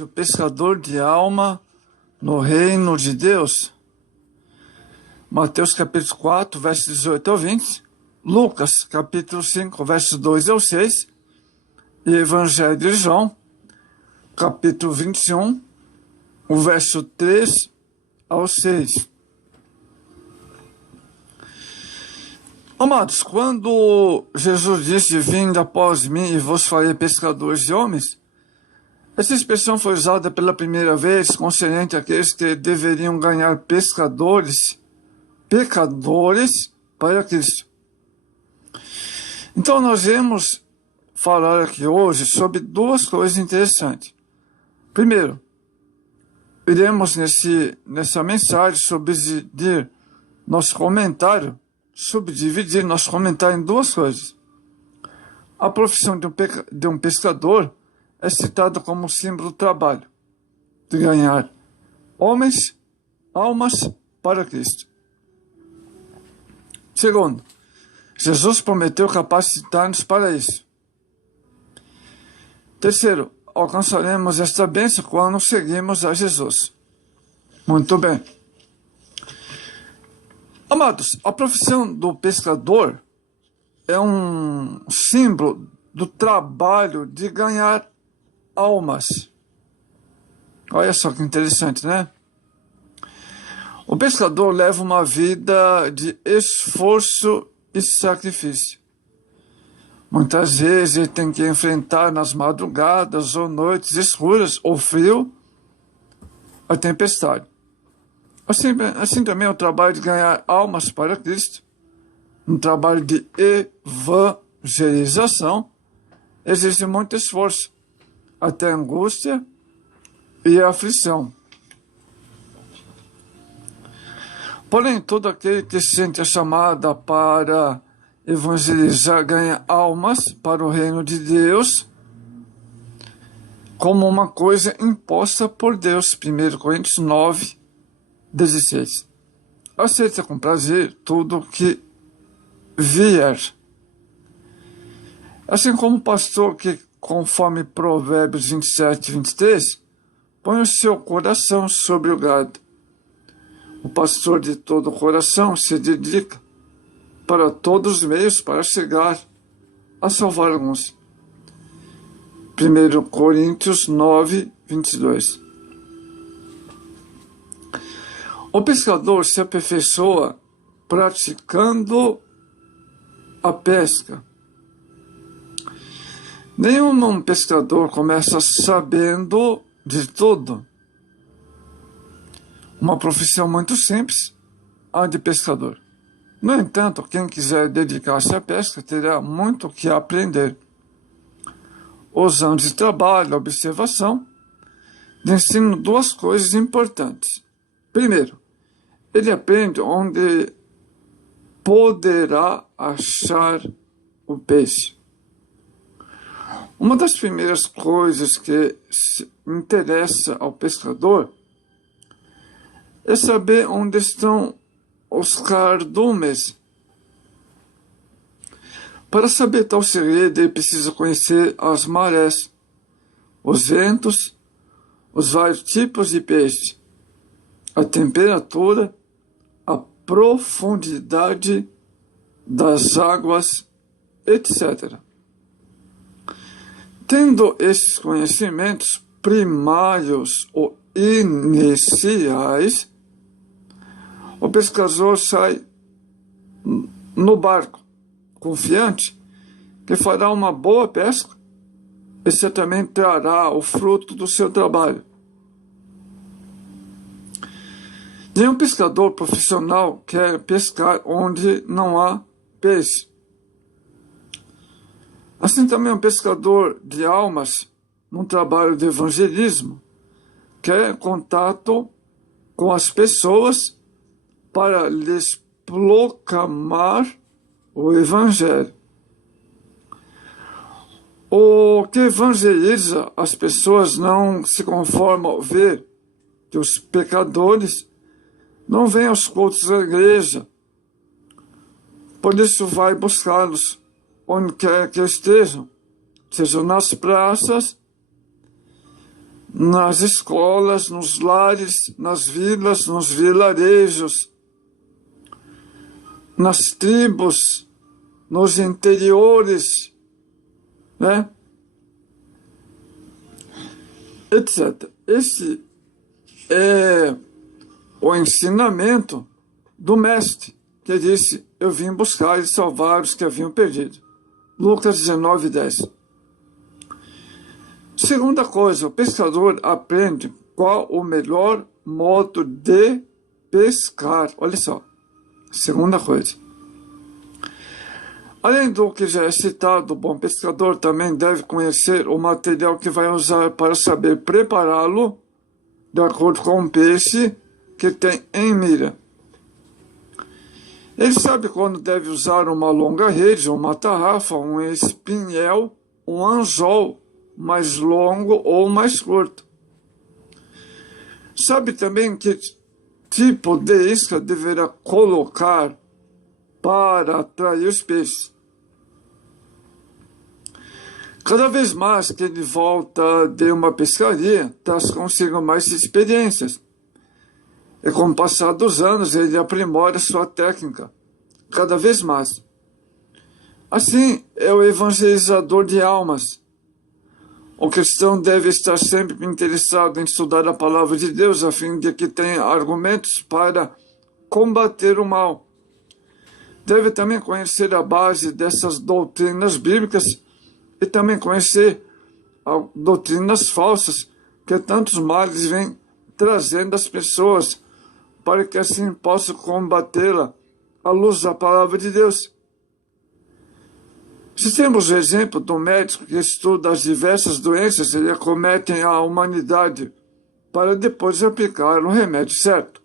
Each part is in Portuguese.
O pescador de alma no reino de Deus. Mateus capítulo 4, versos 18 ao 20. Lucas capítulo 5, versos 2 ao 6. E Evangelho de João, capítulo 21, o verso 3 ao 6. Amados, quando Jesus disse: "Vinde após mim e vos farei pescadores de homens", essa expressão foi usada pela primeira vez concernente àqueles que deveriam ganhar pecadores para Cristo. Então nós vamos falar aqui hoje sobre duas coisas interessantes. Primeiro, iremos nessa mensagem subdividir nosso comentário em duas coisas. A profissão de um pescador é citada como símbolo do trabalho, de ganhar almas para Cristo. Segundo, Jesus prometeu capacitar-nos para isso. Terceiro, alcançaremos esta bênção quando seguimos a Jesus. Muito bem. Amados, a profissão do pescador é um símbolo do trabalho de ganhar almas. Olha só que interessante, né? O pescador leva uma vida de esforço e sacrifício. Muitas vezes ele tem que enfrentar nas madrugadas ou noites escuras ou frio a tempestade. Assim também o trabalho de ganhar almas para Cristo, um trabalho de evangelização, exige muito esforço, até angústia e aflição. Porém, todo aquele que sente a chamada para evangelizar ganha almas para o reino de Deus como uma coisa imposta por Deus. 1 Coríntios 9, 16. Aceita com prazer tudo o que vier. Assim como o pastor que, conforme Provérbios 27, 23, põe o seu coração sobre o gado. O pastor de todo o coração se dedica para todos os meios para chegar a salvar alguns. 1 Coríntios 9, 22. O pescador se aperfeiçoa praticando a pesca. Nenhum pescador começa sabendo de tudo. Uma profissão muito simples, a de pescador. No entanto, quem quiser dedicar-se à pesca terá muito que aprender. Os anos de trabalho, observação, ensinam duas coisas importantes. Primeiro, ele aprende onde poderá achar o peixe. Uma das primeiras coisas que interessa ao pescador é saber onde estão os cardumes. Para saber tal segredo, ele precisa conhecer as marés, os ventos, os vários tipos de peixe, a temperatura, a profundidade das águas, etc. Tendo esses conhecimentos primários ou iniciais, o pescador sai no barco, confiante que fará uma boa pesca e certamente trará o fruto do seu trabalho. Nenhum pescador profissional quer pescar onde não há peixe. Assim também um pescador de almas, num trabalho de evangelismo, quer contato com as pessoas para lhes proclamar o Evangelho. O que evangeliza as pessoas não se conforma ao ver que os pecadores não vêm aos cultos da igreja. Por isso vai buscá-los onde quer que estejam, sejam nas praças, nas escolas, nos lares, nas vilas, nos vilarejos, nas tribos, nos interiores, né? Etc. Esse é o ensinamento do Mestre, que disse: eu vim buscar e salvar os que haviam perdido. Lucas 19, 10. Segunda coisa, o pescador aprende qual o melhor modo de pescar. Olha só, segunda coisa. Além do que já é citado, o bom pescador também deve conhecer o material que vai usar para saber prepará-lo de acordo com o peixe que tem em mira. Ele sabe quando deve usar uma longa rede, uma tarrafa, um espinhel, um anzol mais longo ou mais curto. Sabe também que tipo de isca deverá colocar para atrair os peixes. Cada vez mais que ele volta de uma pescaria, traz consigo mais experiências. E com o passar dos anos, ele aprimora sua técnica, cada vez mais. Assim, é o evangelizador de almas. O cristão deve estar sempre interessado em estudar a palavra de Deus, a fim de que tenha argumentos para combater o mal. Deve também conhecer a base dessas doutrinas bíblicas e também conhecer doutrinas falsas que tantos males vêm trazendo às pessoas, para que assim possa combatê-la à luz da palavra de Deus. Se temos o exemplo do médico que estuda as diversas doenças que acometem a humanidade para depois aplicar o remédio certo.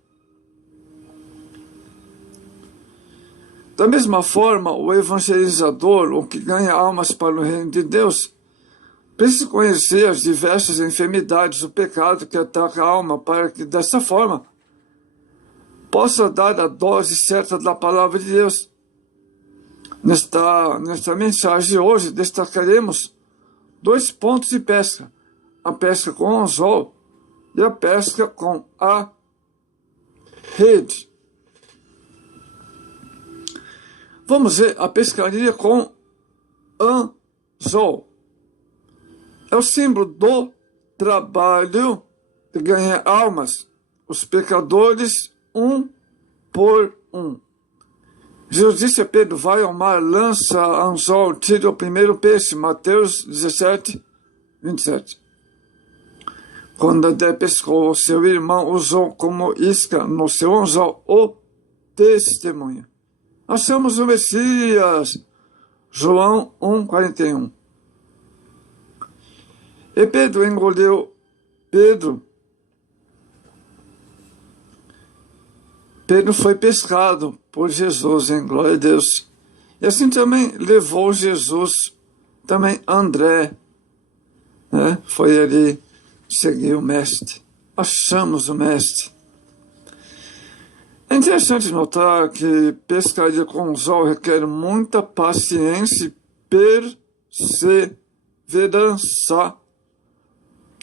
Da mesma forma, o evangelizador, o que ganha almas para o reino de Deus, precisa conhecer as diversas enfermidades do pecado que ataca a alma, para que, dessa forma, possa dar a dose certa da palavra de Deus. Nesta mensagem de hoje, destacaremos 2 pontos de pesca: a pesca com o anzol e a pesca com a rede. Vamos ver a pescaria com anzol. É o símbolo do trabalho de ganhar almas, os pecadores, um por um. Jesus disse a Pedro: vai ao mar, lança anzol, tira o primeiro peixe. Mateus 17, 27. Quando André pescou, seu irmão usou como isca no seu anzol o testemunho. Achamos o Messias. João 1,41. E Pedro engoliu Pedro foi pescado por Jesus, em glória a Deus. E assim também levou Jesus, também André, né? Foi ali seguir o Mestre. Achamos o Mestre. É interessante notar que pescaria com anzol requer muita paciência e perseverança.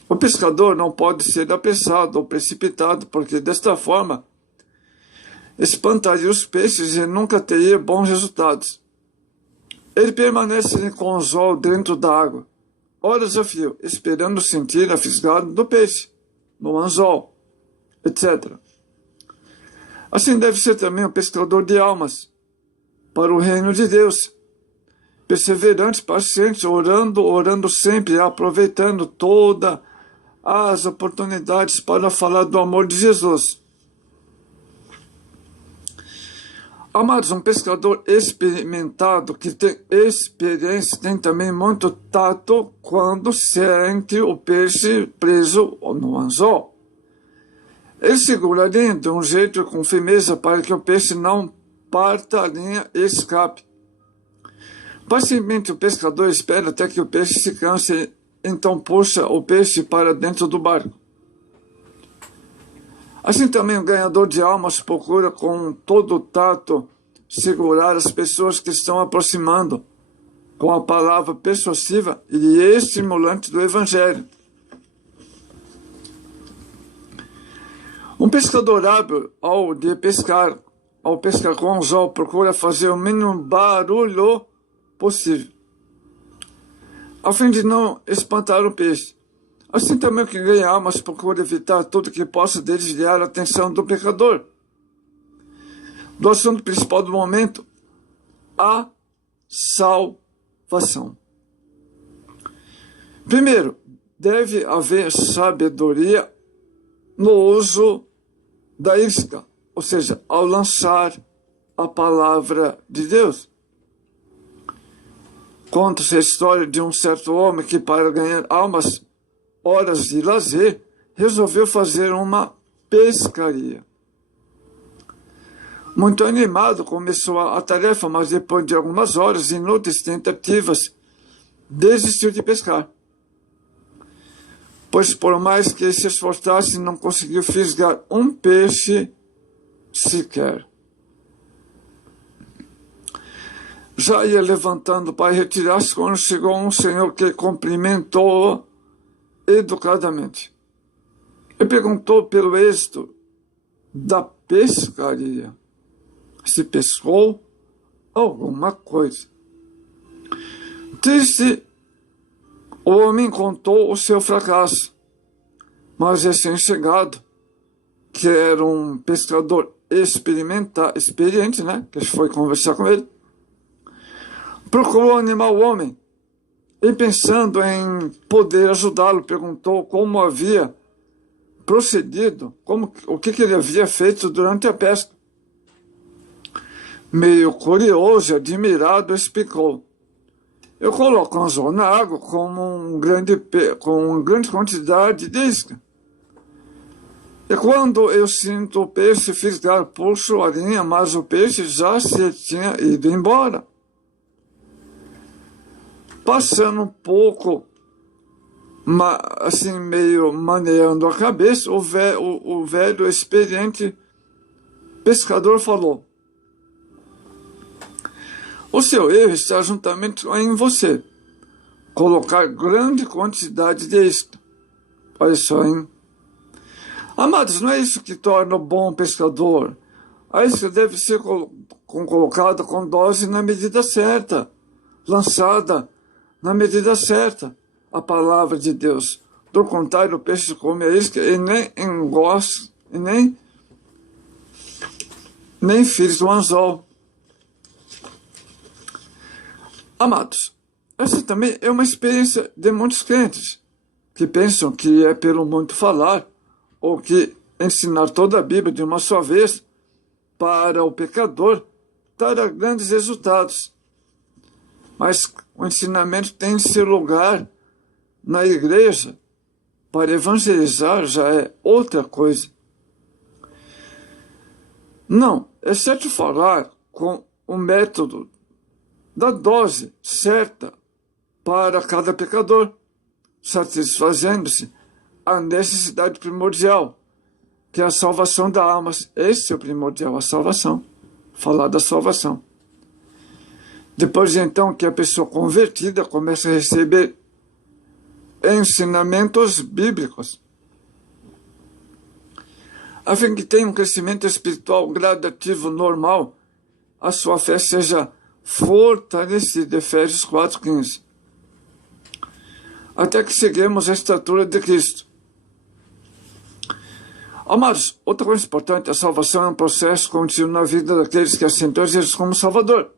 O pescador não pode ser apressado ou precipitado, porque desta forma espantaria os peixes e nunca teria bons resultados. Ele permanece com o anzol dentro da água, horas a fio, esperando sentir a fisgada do peixe, no anzol, etc. Assim deve ser também o pescador de almas, para o reino de Deus, perseverante, paciente, orando sempre, aproveitando todas as oportunidades para falar do amor de Jesus. Amados, um pescador experimentado, que tem experiência, tem também muito tato quando sente o peixe preso no anzol. Ele segura a linha de um jeito com firmeza para que o peixe não parta a linha e escape. Pacientemente o pescador espera até que o peixe se canse, então puxa o peixe para dentro do barco. Assim também o ganhador de almas procura com todo o tato segurar as pessoas que estão aproximando com a palavra persuasiva e estimulante do Evangelho. pescador hábil, ao pescar com anzol, procura fazer o mínimo barulho possível, a fim de não espantar o peixe. Assim também o que ganha almas procura evitar tudo que possa desviar a atenção do pecador do assunto principal do momento, a salvação. Primeiro, deve haver sabedoria no uso da isca, ou seja, ao lançar a palavra de Deus. Conta-se a história de um certo homem que, para ganhar almas, horas de lazer, resolveu fazer uma pescaria. Muito animado, começou a tarefa, mas depois de algumas horas inúteis tentativas, desistiu de pescar. Pois por mais que se esforçasse, não conseguiu fisgar um peixe sequer. Já ia levantando para retirar-se quando chegou um senhor que cumprimentou-o educadamente e perguntou pelo êxito da pescaria, se pescou alguma coisa. Triste, o homem contou o seu fracasso, mas recém-chegado, que era um pescador experiente, né, que foi conversar com ele, procurou animar o homem e, pensando em poder ajudá-lo, perguntou como havia procedido, o que ele havia feito durante a pesca. Meio curioso e admirado, explicou: eu coloco um anzol na água com uma grande quantidade de isca. E quando eu sinto o peixe fisgar, puxo a linha, mas o peixe já se tinha ido embora. Passando um pouco, assim, meio maneando a cabeça, o velho experiente pescador falou: o seu erro está juntamente em você colocar grande quantidade de isca. Olha só, hein? Amados, não é isso que torna o bom pescador. A isca deve ser colocada com dose na medida certa, lançada na medida certa, a palavra de Deus. Do contrário, o peixe come a isca e nem engosta, e nem fisga o anzol. Amados, essa também é uma experiência de muitos crentes que pensam que é pelo muito falar ou que ensinar toda a Bíblia de uma só vez para o pecador dará grandes resultados. Mas o ensinamento tem seu lugar na igreja. Para evangelizar já é outra coisa. Não, exceto falar com o método da dose certa para cada pecador, satisfazendo-se a necessidade primordial, que é a salvação da alma. Esse é o primordial, a salvação. Falar da salvação. Depois, então, que a pessoa convertida começa a receber ensinamentos bíblicos, a fim que tenha um crescimento espiritual gradativo normal, a sua fé seja fortalecida. Efésios 4,15. Até que cheguemos à estatura de Cristo. Amados, outra coisa importante, a salvação é um processo contínuo na vida daqueles que aceitam Jesus como Salvador.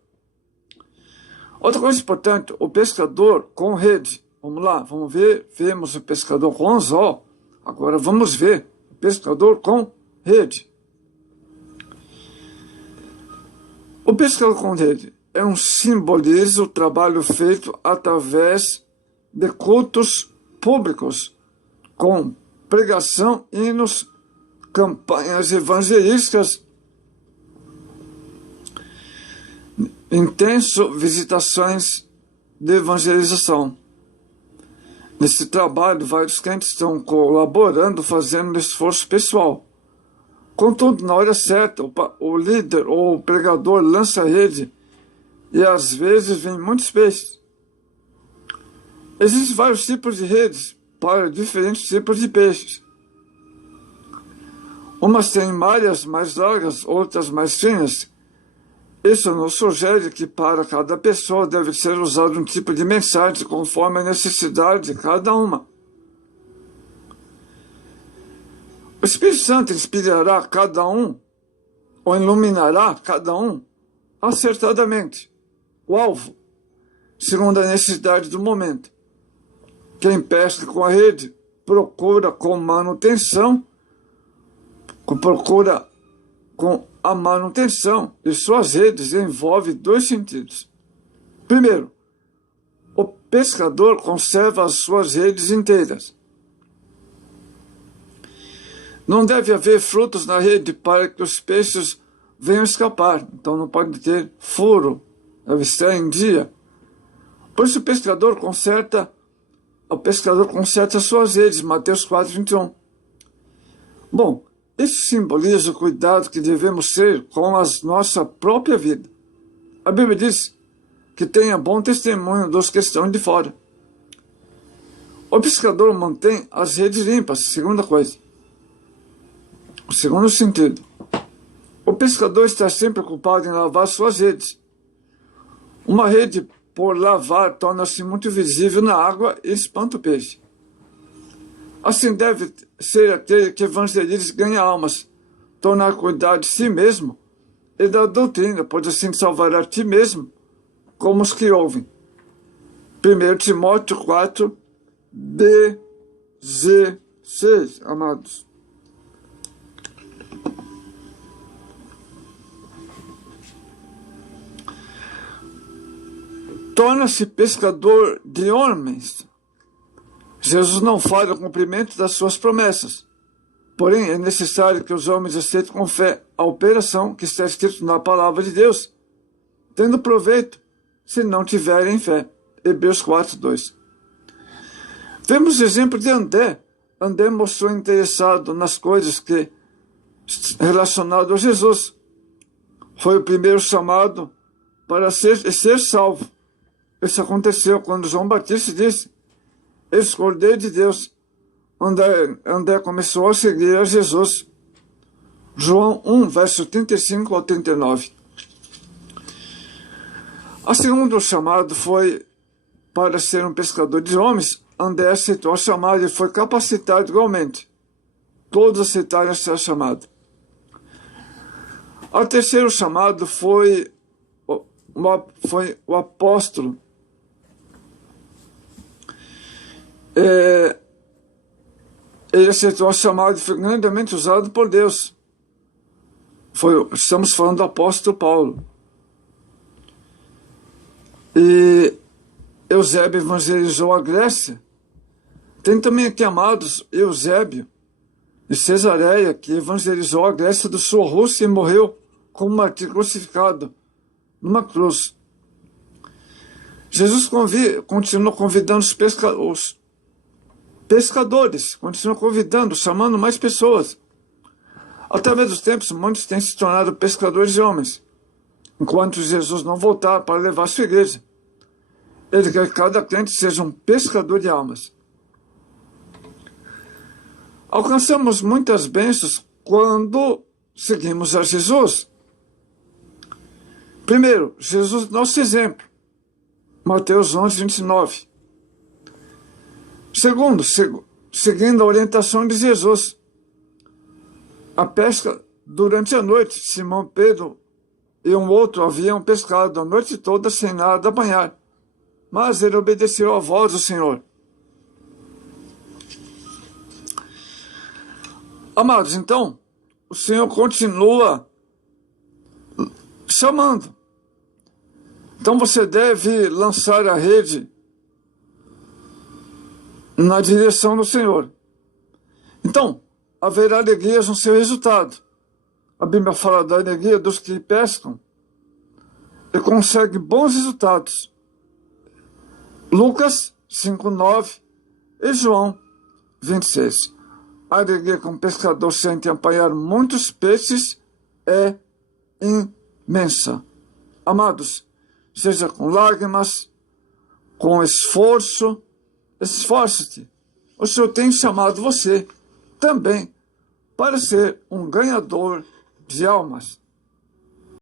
Outra coisa importante, o pescador com rede. Vamos lá, vamos ver. Vemos o pescador com anzol. Agora vamos ver o pescador com rede. O pescador com rede simboliza o trabalho feito através de cultos públicos, com pregação, hinos, campanhas evangelísticas, visitações de evangelização. Nesse trabalho, vários crentes estão colaborando, fazendo esforço pessoal. Contudo, na hora certa, o líder ou o pregador lança a rede e às vezes vem muitos peixes. Existem vários tipos de redes para diferentes tipos de peixes. Umas têm malhas mais largas, outras mais finas. Isso nos sugere que para cada pessoa deve ser usado um tipo de mensagem conforme a necessidade de cada uma. O Espírito Santo inspirará cada um, ou iluminará cada um, acertadamente, o alvo, segundo a necessidade do momento. Quem pesca com a rede procura com a manutenção de suas redes envolve dois sentidos. Primeiro, o pescador conserva as suas redes inteiras. Não deve haver frutos na rede para que os peixes venham escapar. Então não pode ter furo, deve estar em dia. Por isso o pescador conserta as suas redes, Mateus 4:21. Bom, isso simboliza o cuidado que devemos ter com a nossa própria vida. A Bíblia diz que tenha bom testemunho dos que estão de fora. O pescador mantém as redes limpas, segunda coisa. O segundo sentido. O pescador está sempre ocupado em lavar suas redes. Uma rede por lavar torna-se muito visível na água e espanta o peixe. Assim deve ser aquele que evangeliza e ganha almas, tornar cuidar de si mesmo e da doutrina, pois assim salvará a ti mesmo, como os que ouvem. 1 Timóteo 4, 16, amados. Torna-se pescador de homens. Jesus não falha o cumprimento das suas promessas. Porém, é necessário que os homens aceitem com fé a operação que está escrito na palavra de Deus, tendo proveito se não tiverem fé. Hebreus 4:2. Vemos o exemplo de André. André mostrou interessado nas coisas que relacionadas a Jesus. Foi o primeiro chamado para ser salvo. Isso aconteceu quando João Batista disse: "Eis o Cordeiro de Deus". André começou a seguir a Jesus. João 1, verso 35 ao 39. A segundo chamado foi para ser um pescador de homens. André aceitou a chamada e foi capacitado igualmente. Todos aceitaram essa chamada. O terceiro chamado foi o apóstolo. Ele aceitou a chamada e foi grandemente usado por Deus. Estamos falando do apóstolo Paulo. E Eusébio evangelizou a Grécia. Tem também aqui, amados, Eusébio de Cesareia, que evangelizou a Grécia do Sul, Rússia, e morreu como martírio crucificado numa cruz. Jesus continua convidando os pescadores, continua convidando, chamando mais pessoas. Através dos tempos, muitos têm se tornado pescadores de homens, enquanto Jesus não voltar para levar sua igreja. Ele quer que cada crente seja um pescador de almas. Alcançamos muitas bênçãos quando seguimos a Jesus. Primeiro, Jesus, nosso exemplo. Mateus 11, 29. Segundo, seguindo a orientação de Jesus. A pesca durante a noite. Simão Pedro e um outro haviam pescado a noite toda sem nada apanhar. Mas ele obedeceu à voz do Senhor. Amados, então, o Senhor continua chamando. Então você deve lançar a rede na direção do Senhor. Então, haverá alegrias no seu resultado. A Bíblia fala da alegria dos que pescam e conseguem bons resultados. Lucas 5:9 e João 26. A alegria que um pescador sente em apanhar muitos peixes é imensa. Amados, seja com lágrimas, com esforço, esforce-te. O Senhor tem chamado você também para ser um ganhador de almas.